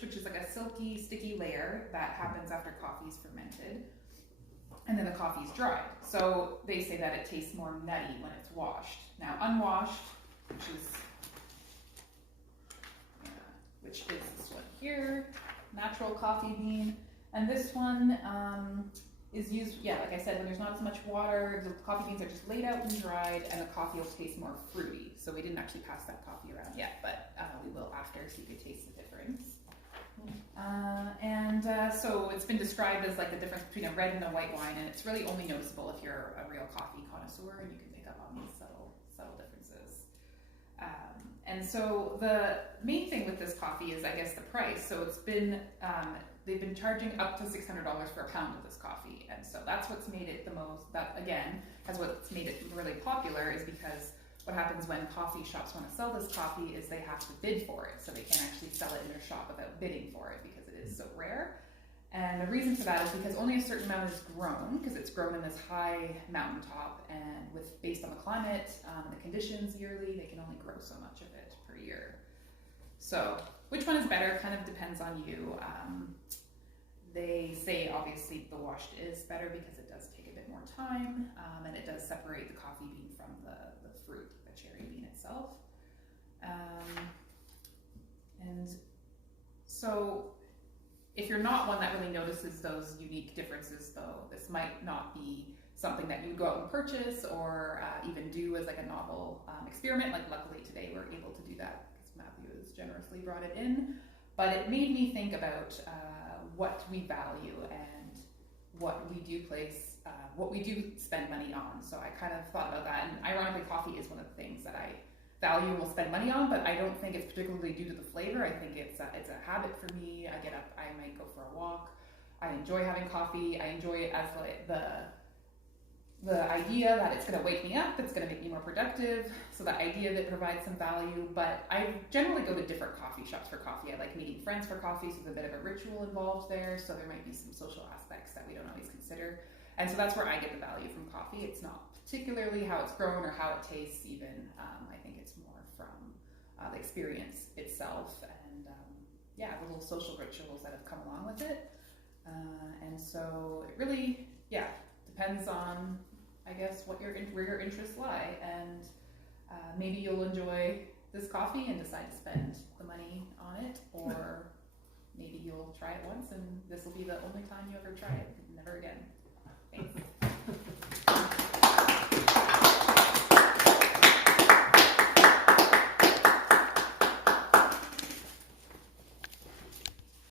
which is like a silky, sticky layer that happens after coffee is fermented. And then the coffee is dried. So they say that it tastes more nutty when it's washed. Now, unwashed, which is this one here, natural coffee bean. And this one is used, yeah, like I said, when there's not as much water, the coffee beans are just laid out and dried, and the coffee will taste more fruity. So we didn't actually pass that coffee around yet, but we will after, so you can taste the difference. So it's been described as like the difference between a red and a white wine, and it's really only noticeable if you're a real coffee connoisseur and you can pick up on these subtle differences. And so the main thing with this coffee is, I guess, the price. So it's been, they've been charging up to $600 for a pound of this coffee. And so that's what's made it the most, that again, has what's made it really popular, is because what happens when coffee shops want to sell this coffee is they have to bid for it. So they can't actually sell it in their shop without bidding for it because it is so rare. And the reason for that is because only a certain amount is grown, because it's grown in this high mountaintop, and based on the climate, the conditions yearly, they can only grow so much of it per year. So which one is better kind of depends on you. They say obviously the washed is better because it does take a bit more time, and it does separate the coffee bean from the fruit, the cherry bean itself. And so if you're not one that really notices those unique differences, though, this might not be something that you would go out and purchase or even do as like a novel experiment. Like luckily today we're able to do that because Matthew has generously brought it in. But it made me think about what we value and what we do what we do spend money on. So I kind of thought about that, and ironically coffee is one of the things that I value and will spend money on, but I don't think it's particularly due to the flavor. I think it's a habit for me. I get up, I might go for a walk. I enjoy having coffee. I enjoy it as like the idea that it's going to wake me up, it's going to make me more productive. So the idea that provides some value, but I generally go to different coffee shops for coffee. I like meeting friends for coffee, so there's a bit of a ritual involved there. So there might be some social aspects that we don't always consider. And so that's where I get the value from coffee. It's not particularly how it's grown or how it tastes even. I think it's more from the experience itself and the little social rituals that have come along with it. And so it really, depends on, I guess, where your interests lie. And maybe you'll enjoy this coffee and decide to spend the money on it, or maybe you'll try it once and this will be the only time you ever try it, never again.